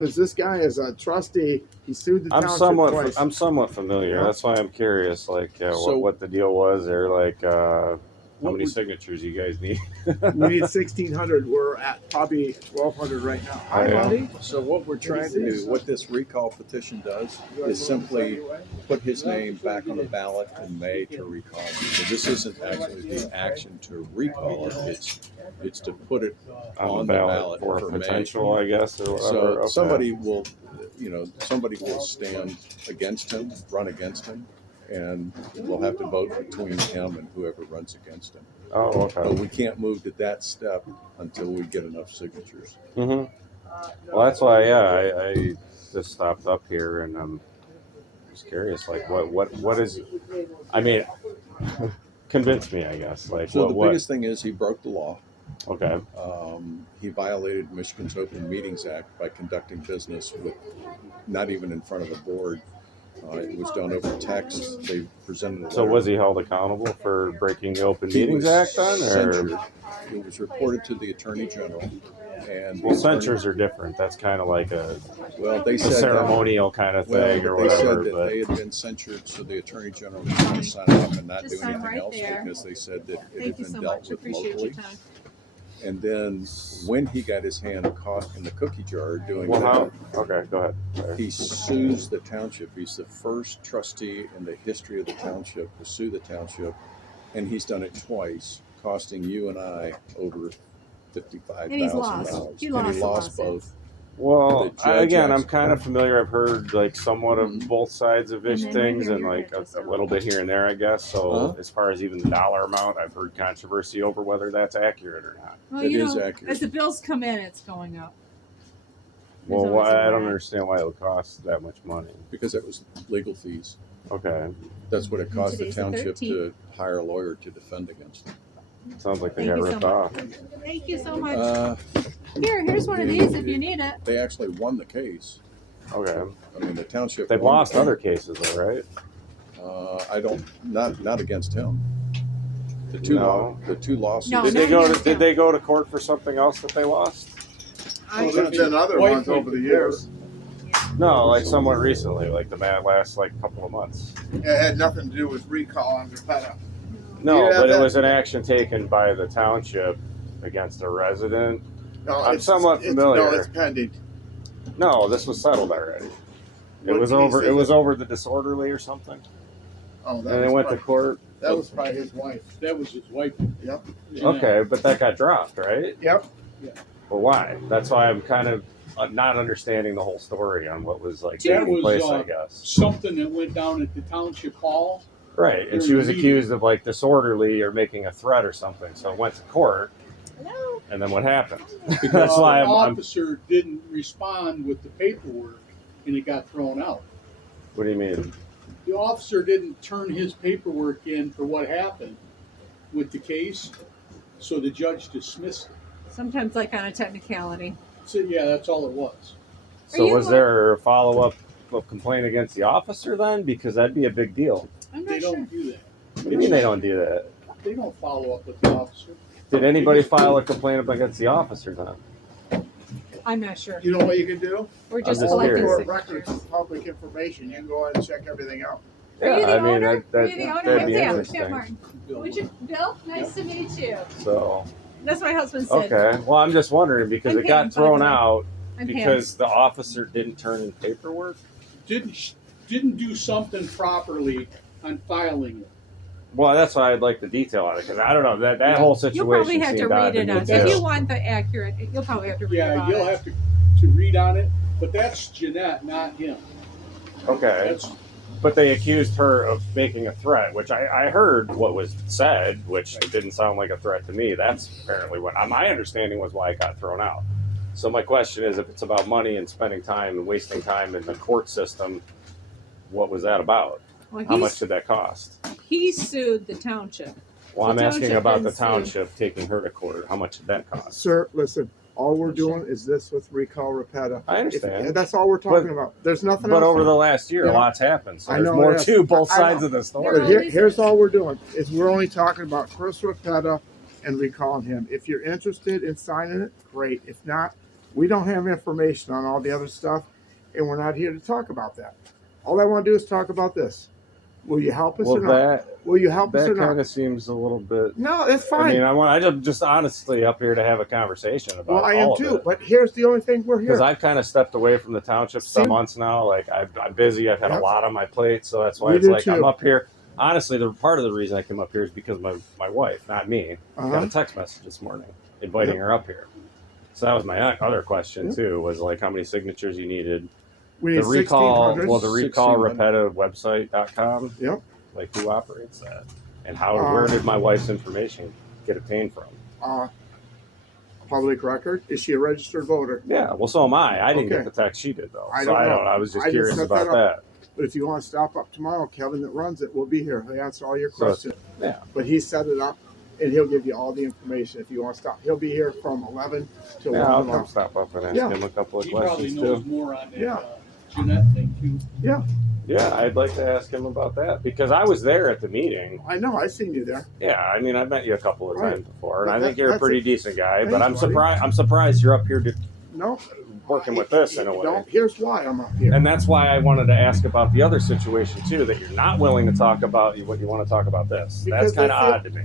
Because this guy is a trustee. He sued the I'm township twice. I'm somewhat familiar. Yeah. That's why I'm curious, like So- what the deal was, or like how What many would- signatures you guys need. We need 1,600. We're at probably 1,200 right now. Oh, yeah. buddy. So what we're trying to do, what this recall petition does, is simply put his name back on the ballot in May to recall him. So this isn't actually the action to recall it, it's to put it on the ballot for for May. potential, I guess, or whatever. So Okay. somebody will stand against him, run against him, and we'll have to vote between him and whoever runs against him. Oh, But okay. we can't move to that step until we get enough signatures. Well, that's why, yeah, I just stopped up here, and I'm just curious, like, what is? I mean, convince me, I guess. Like, So the what? biggest thing is he broke the law. Okay. He violated Michigan's Open Meetings Act by conducting business with not even in front of the board. It was done over text. They presented a So letter. was he held accountable for breaking the Open He Meetings was Act then, or? censured. It was reported to the Attorney General. And Well, censures are different. That's kind of like a they said ceremonial kind of thing, or they whatever. said that But they had been censured, so the Attorney General was going to sign off and not Just do sign anything right else there. because they said that it Thank had you been so dealt much. with Appreciate locally. your time. And then when he got his hand caught in the cookie jar doing well, that, how? Okay, go ahead. Sorry. he sues the township. He's the first trustee in the history of the township to sue the township, and he's done it twice, costing you and I over $55,000. And he's lost. He lost the lost both. lawsuits. Well, the judge again, I'm actually- kind of familiar. I've heard like somewhat of both sides of ish And then right things, here, and your like head just a little bit here and there, I guess. So Huh? as far as even the dollar amount, I've heard controversy over whether that's accurate or not. Well, It you is know, accurate. as the bills come in, it's going up. There's Well, always a I don't lag. understand why it would cost that much money. Because it was legal fees. Okay, That's what it cost the Today's the township 13th. to hire a lawyer to defend against him. sounds like they Thank got you so ripped much. off. Thank you so much. Here's one of they- these if you need it. They actually won the case. Okay, I mean, the township. they've won lost the- other cases, though, right? Not against him. The No. two lawsuits. No, Did not they go? against Did him. they go to court for something else that they lost? Well, there's been other ones over the years. No, like somewhat recently, like the last like couple of months. It had nothing to do with recall on Ropetta. No, Yeah, but it that- was an action taken by the township against a resident. No, I'm somewhat familiar. No, it's pending. No, this was settled already. It What was case over. is It was it? over the disorderly or something, Oh, and it went to court. That was probably his wife. That was his wife. Yep. Okay, but that got dropped, right? Yep. Well, why? That's why I'm kind of not understanding the whole story on what was like That taking was, place. I guess. Something that went down at the township hall. Right, and she during was the meeting. accused of like disorderly or making a threat or something. So it went to court, Hello. and then what happened? That's The why I'm officer didn't respond with the paperwork, and it got thrown out. What do you mean? The officer didn't turn his paperwork in for what happened with the case, so the judge dismissed it. Sometimes like on a technicality. So yeah, that's all it was. So you was like- there a follow-up complaint against the officer then? Because that'd be a big deal. I'm They not sure. don't do that. What do you mean they don't do that? They don't follow up with the officer. Did anybody file a complaint against the officer then? I'm not sure. You know what you can do? We're just just collecting curious. Court signatures. records, public information. You can go ahead and check everything out. Are you the I mean owner? that Are you the owner? that'd be Sam, interesting. Sam Martin. Would you, Bill? Nice to meet you. So That's what my husband said. okay, well I'm just wondering because I'm it Pam, got by the thrown way. out I'm because the officer didn't turn in paperwork. Didn't do something properly on filing it. Well, that's why I'd like the detail on it because I don't know that whole situation. You'll probably have to seemed odd read it me, on. too. If you want the accurate, you'll probably have to read Yeah, about you'll it. have to read on it, but that's Jeanette, not him. Okay, That's but they accused her of making a threat, which I heard what was said, which didn't sound like a threat to me. That's apparently what my understanding was why it got thrown out. So my question is, if it's about money and spending time and wasting time in the court system, what was that about? Well, How much did that cost? he sued the township. Well, The I'm asking township about the didn't sue. township taking her to court. How much did that cost? Sir, listen. All we're doing is this with recall Ropetta. I understand. That's all we're talking But- about. There's nothing But else. over the last year, a Yeah. lot's happened. So I there's know more it has. to both I sides know. of the But story. here's all we're doing is we're only talking about Chris Ropetta and recalling him. If you're interested in signing it, great. If not, We don't have information on all the other stuff, and we're not here to talk about that. All I want to do is talk about this. Will you help us Well, or not? Will you help us that or not? kind of seems a little bit. No, that's I fine. mean, I'm just honestly up here to have a conversation about Well, I am all too. of it. But here's the only thing we're Because here. I've kind of stepped away from the township See? some months now. Like I'm busy. I've had Yep. a lot on my plate, so that's why We it's do like too. I'm up here. Honestly, the part of the reason I came up here is because my wife, not me, got Uh-huh. a text message this morning inviting Yep. her up here. So that was my other question Yep. too. Was like how many signatures you needed. We need The recall, 1,600. well, the recall 1,600. Ropetta website.com. Yep. Like who operates that, and how? Uh, Where did my wife's information get obtained from? Public record. Is she a registered voter? Yeah, well, so am I. I didn't Okay. get the text she did though, I so don't I know. don't. I was just I didn't curious set about that that. But if you want to stop up tomorrow, Kevin that runs it will be here. He'll answer all your So it's- questions. yeah. But he set it up, and he'll give you all the information if you want to stop. He'll be here from 11 till Yeah, 1 I'll tomorrow. stop up and ask Yeah. him a couple of He probably questions knows too. more on that Yeah. Jeanette thing too. Yeah, I'd like to ask him about that because I was there at the meeting. I know. I seen you there. Yeah, I mean, I've met you a couple of Right. times before, and But I think that- you're a that's pretty it. decent guy. But Thanks, I'm buddy. surprised. I'm surprised you're up here No. working with this in a way. No, here's why I'm up here. And that's why I wanted to ask about the other situation too. That you're not willing to talk about what you want to talk about this. Because That's kind of I feel- odd to me.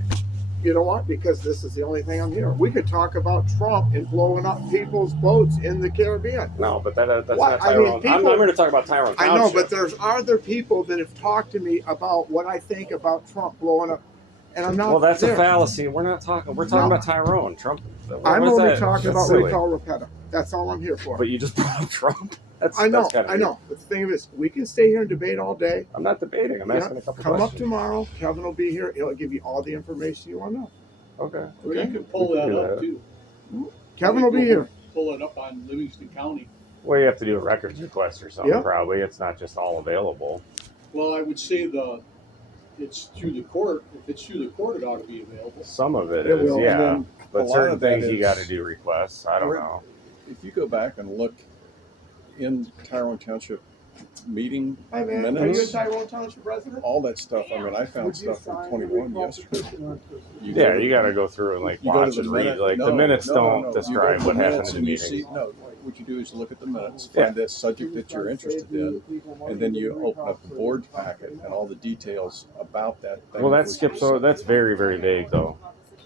You know what? Because this is the only thing I'm here. We could talk about Trump and blowing up people's boats in the Caribbean. No, but that's What? not I mean, Tyrone. people- I'm here to talk about Tyrone Township. I know, but there's other people that have talked to me about what I think about Trump blowing up, and I'm not. Well, that's there. a fallacy. We're not talking. We're talking No. about Tyrone Trump. I'm what is only that? talking That's about silly. recall Ropetta. That's all I'm here for. But you just brought up Trump. That's, I know, that's gotta I be- know. But the thing is, we can stay here and debate all day. I'm not debating. I'm Yeah, asking a couple Come up questions. tomorrow. Kevin will be here. He'll give you all the information you want to know. Okay. Or you Okay. could pull We that can do up that. too. Kevin will be here. Pull it up on Livingston County. Well, you have to do a records request or something. Yeah. Probably it's not just all available. Well, I would say it's through the court. If it's through the court, it ought to be available. Some of it It is, will. yeah. And then a But lot certain of that things you is- got to do requests. I don't We're- know. If you go back and look in Tyrone Township meeting Hi, man. Are you a minutes, Tyrone Township resident? all that stuff, I mean, I found Would you stuff from sign the 21 recall yesterday. petition? Yeah, you got to go through and like You go to watch the and read. minute- Like no, the minutes no, don't no. You go describe to the what happened minutes in the and you meetings. see- No, what you do is look at the minutes, Yeah. find that subject that you're interested in, and then you open up the board packet and all the details about that thing. Well, that was skips over. That's very, very vague, though.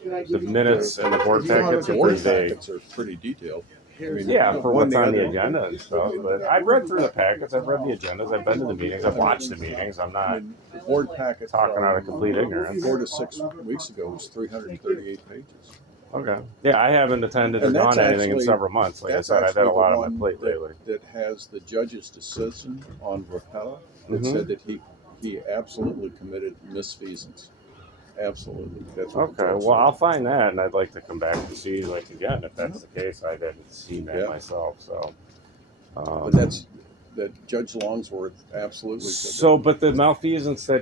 The minutes and the board You wanna packets The are board pretty vague. packets are pretty detailed. I mean, Yeah, for one what's the on the other- agenda and stuff. But I've read through the packets. I've read the agendas. I've been to the meetings. I've watched the meetings. I'm I not mean, the board packet talking from out of complete ignorance. 4 to 6 weeks ago was 338 pages. Okay. Yeah, I haven't attended or And that's gone to anything in actually- several months. Like I That's said, I've had actually a the lot on my one plate lately. that has the judge's decision on Ropetta that Mhm. said that he absolutely committed misfeasance. Absolutely. That's what the Okay, judge well, said. I'll find that, and I'd like to come back and see, like, again, if that's the case. I didn't see that Yeah. myself, so. But that Judge Longsworth absolutely said So, but the malfeasance that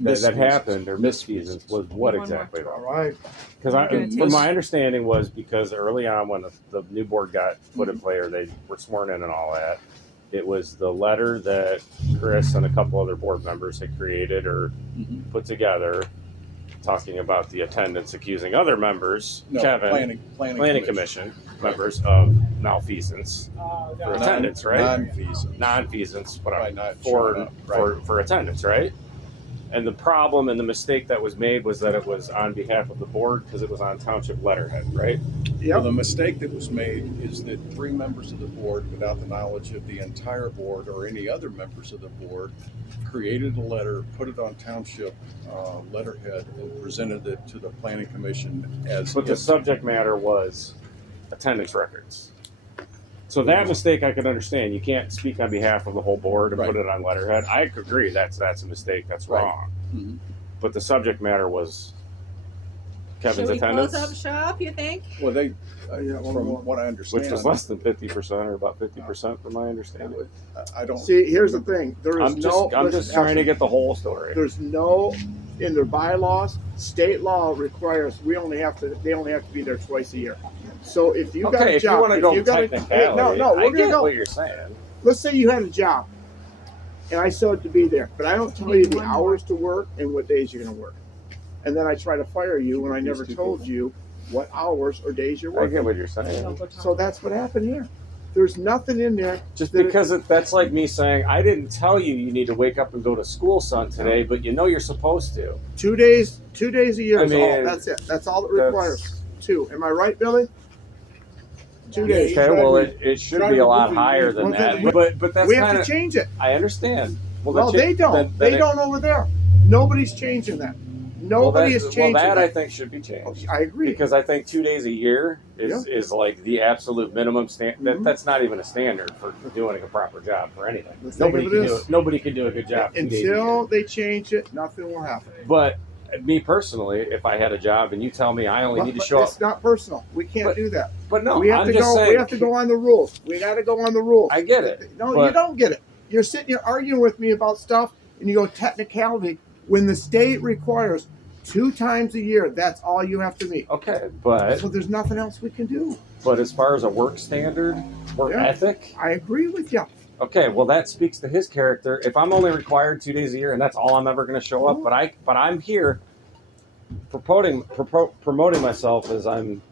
Misfeasance. happened, or misfeasance, was what One more. exactly All though? right. Because We're gonna from take- my understanding was because early on when the new board got put in play, or they were sworn in and all that, it was the letter that Chris and a couple other board members had created or Mhm. put together, talking about the attendance, accusing other members, No, Kevin, planning commission members of malfeasance for Non- attendance, right? Non-feasance. Non-feasance, By but not for showing up, right. for attendance, right? And the problem and the mistake that was made was that it was on behalf of the board because it was on township letterhead, right? Well, Yep. the mistake that was made is that 3 members of the board, without the knowledge of the entire board or any other members of the board, created a letter, put it on township letterhead, and presented it to the planning commission as But the if- subject matter was attendance records. So that mistake I could understand. You can't speak on behalf of the whole board and put Right. it on letterhead. I could agree that's a mistake. That's Right. wrong. Mhm. But the subject matter was Kevin's Should we attendance, close up shop, you think? Well, they, Yeah, one from more. what I understand, which was less than 50% or about 50% from my understanding. I don't. See, here's the thing. There is I'm just listen, trying to Alfred, get the whole story. There's no in their bylaws. State law requires they only have to be there twice a year. So if you got Okay, a if you job, want to go you got technicality, no, I we're gonna get go. what you're saying. Let's say you had a job, and I said to be there, but I don't tell you the One more. hours to work and what days you're going to work, and then I try to fire you when I These never two told people. you what hours or days you're I get working. what you're saying. So that's what happened here. There's nothing in there. Just that- because that's like me saying, I didn't tell you you need to wake up and go to school, son, today, but you know you're supposed to. 2 days a year I is all. mean, That's it. That's all it requires. 2. Am I right, Billy? 2 Yeah, days. Okay, well, it should Try be a to lot move it. higher than Well, that. then But that's We have kind to of, change it. I understand. Well, they don't. They don't over there. Nobody's changing that. Nobody is changing that. I that. think should be changed. I agree. Because I think 2 days a year is like the absolute minimum standard. Mhm. That's not even a standard for doing a proper job for anything. The thing Nobody of can it do is- it. Nobody can do a good job 2 days a year. Until they change it, nothing will happen. But me personally, if I had a job and you tell me I only need to But show it's up, not personal. We can't But- do that. but no, we have I'm to just go. saying. We have to go on the rules. We got to go on the rules. I get it. No, but- you don't get it. You're sitting here arguing with me about stuff, and you go technicality when the state requires 2 times a year. That's all you have to meet. Okay, but So there's nothing else we can do. as far as a work standard, work Yeah. ethic, I agree with you. okay, well that speaks to his character. If I'm only required 2 days a year and that's all I'm ever going to show up, but I'm here promoting myself as I'm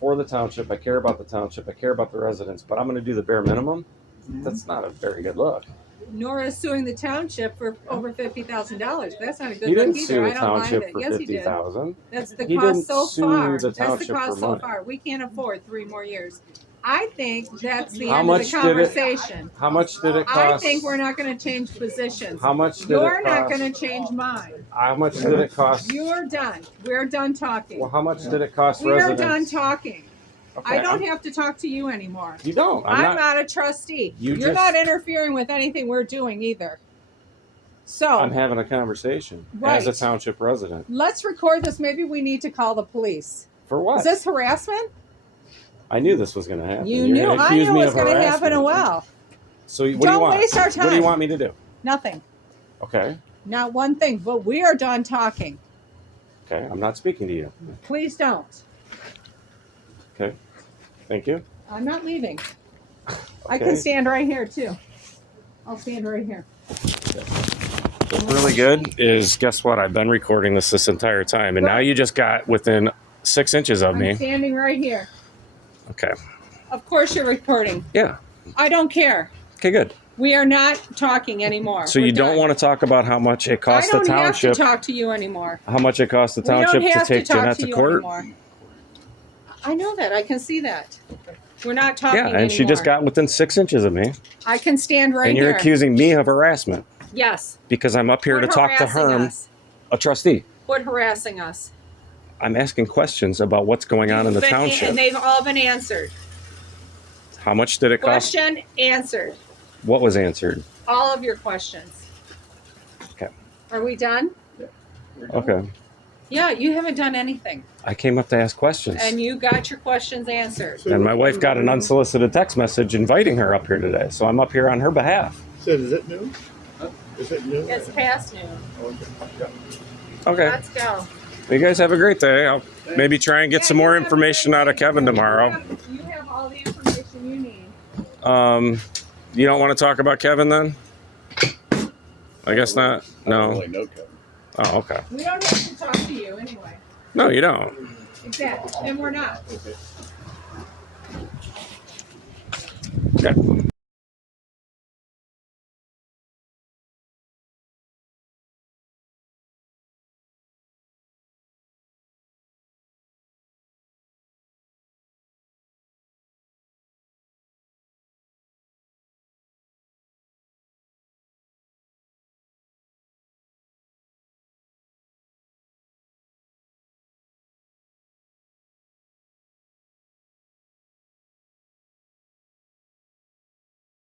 for the township. I care about the township. I care about the residents, but I'm going to do the bare minimum. That's not a very good look. Nor is suing the township for over $50,000. That's not a good He look didn't either. sue I the don't mind township it. for Yes, he did. $50,000. That's the He cost didn't so sue far. the That's the township cost for so money. far. We can't afford 3 more years. I think that's the How end much of the did it- conversation. How much did it I cost? think we're not going to change positions. How much did You're it not cost? going to change mine. How much did it cost? You're done. We're done talking. Well, how much did it cost We're residents? done talking. Okay, I don't I'm- have to talk to you anymore. You don't. I'm not a trustee. You You're just- not interfering with anything we're doing either. So I'm having a conversation Right. as a township resident. let's record this. Maybe we need to call the police. For what? Is this harassment? I knew this was going to happen. You You're knew. gonna I accuse knew me it was of going to happen. harassment. Well, So what do you Don't want? waste our What do you time. want me to do? nothing. Okay. Not one thing. But we are done talking. Okay. I'm not speaking to you. Please don't. Okay. Thank you. I'm not leaving. I Okay. can stand right here too. I'll stand right here. What's really good is, guess what? I've been recording this entire time, and now you just got within 6 inches of I'm me. standing right here. Okay. Of course you're recording. Yeah. I don't care. Okay. Good. We are not talking anymore. So you don't want to talk about how much it I costs the don't have township? to talk to you anymore. How much it costs the We don't township to have take talk Jeanette to you court? anymore. I know that. I can see that. We're not talking Yeah, and anymore. she just got within 6 inches of me, I can stand right and you're here. accusing me of harassment Yes. because I'm up here Quit to talk to harassing Herm, us. a trustee. Quit harassing us. I'm asking questions about what's going on in the Been- township. And they've all been answered. How much did it cost? Question answered. What was answered? All of your questions. Okay. Are we done? Okay. Yeah, you haven't done anything. I came up to ask questions. And you got your questions answered. And my wife got an unsolicited text message inviting her up here today, so I'm up here on her behalf. Sid, is it new? Is it new? It's past noon. Okay. Let's go. You guys have a great day. I'll maybe try and get Yeah, some you more have a information great out of day. Kevin tomorrow. You have all the information you need. You don't want to talk about Kevin then? I guess not. I don't No. really know Kevin. Oh, okay. We don't have to talk to you anyway. No, you don't. Exactly. And we're not. Okay.